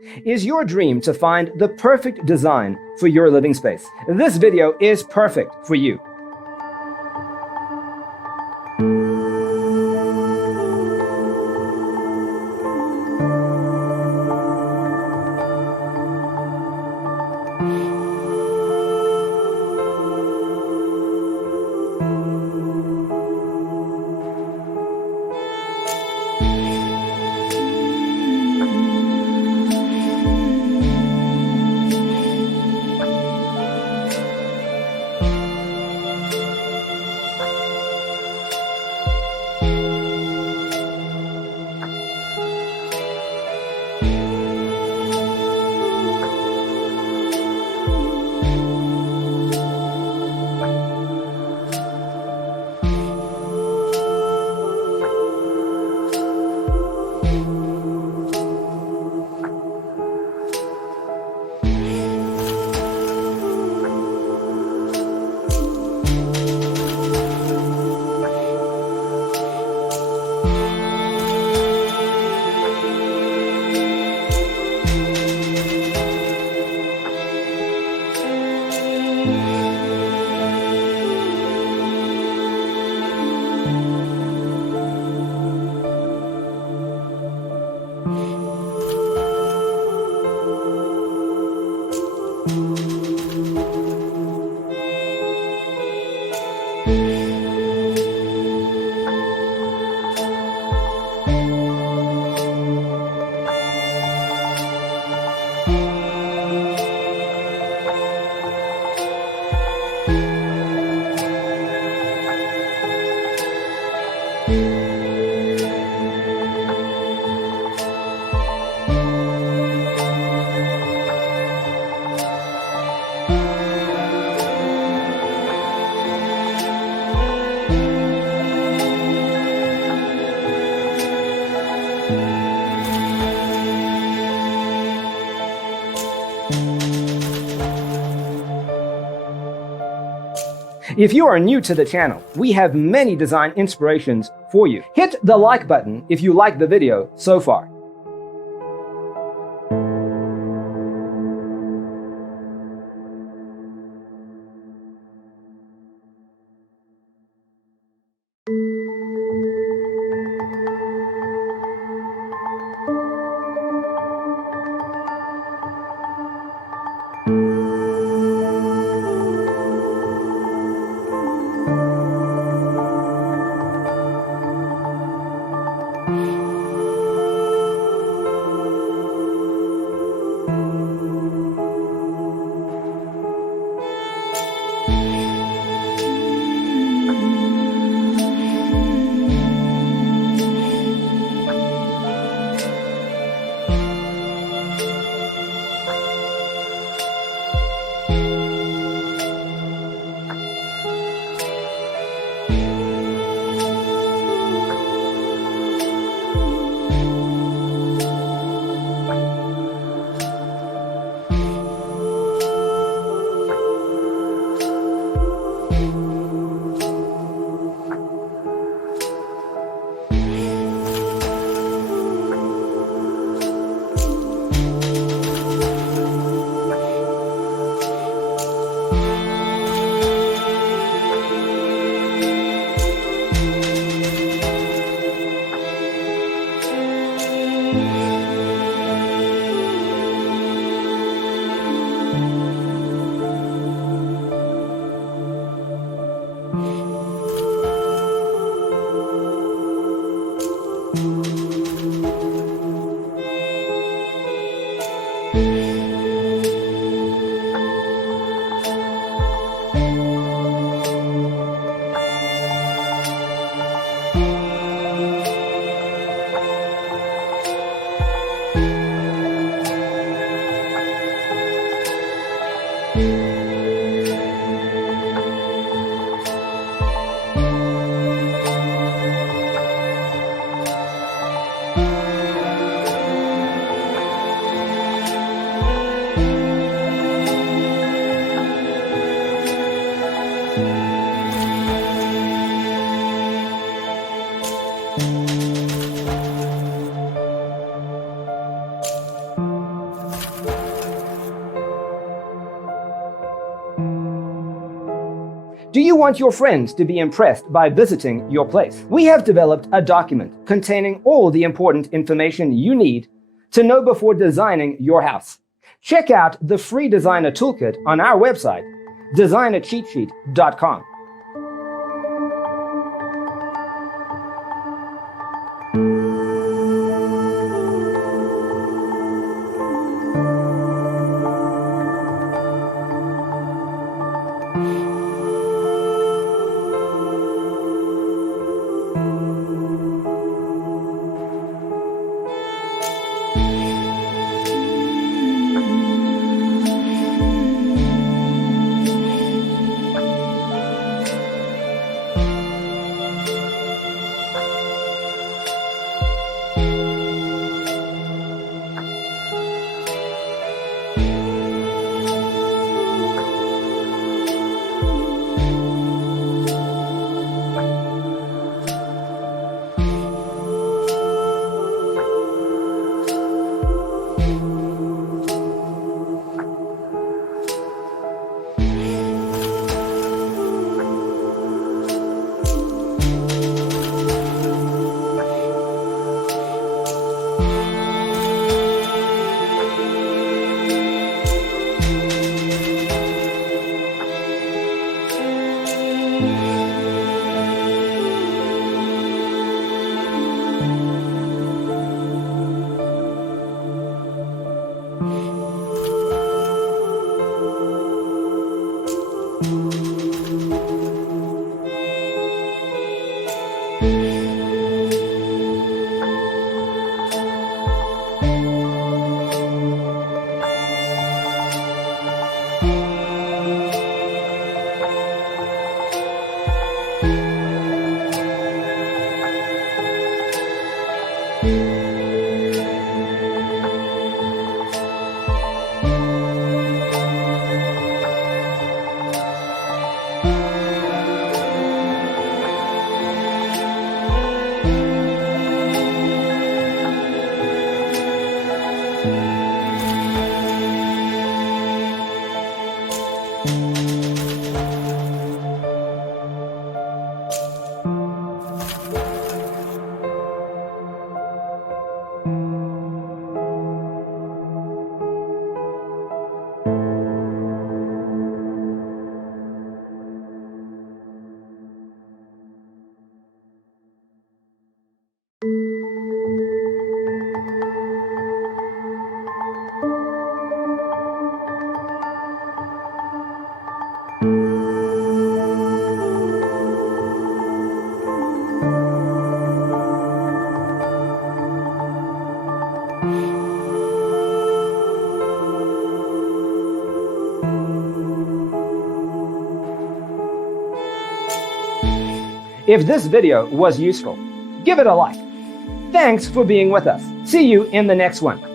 Is your dream to find the perfect design for your living space? This video is perfect for you. If you are new to the channel, we have many design inspirations for you. Hit the like button if you like the video so far. Do you want your friends to be impressed by visiting your place? We have developed a document containing all the important information you need to know before designing your house. Check out the free designer toolkit on our website, designercheatsheet.com. If this video was useful, give it a like. Thanks for being with us. See you in the next one.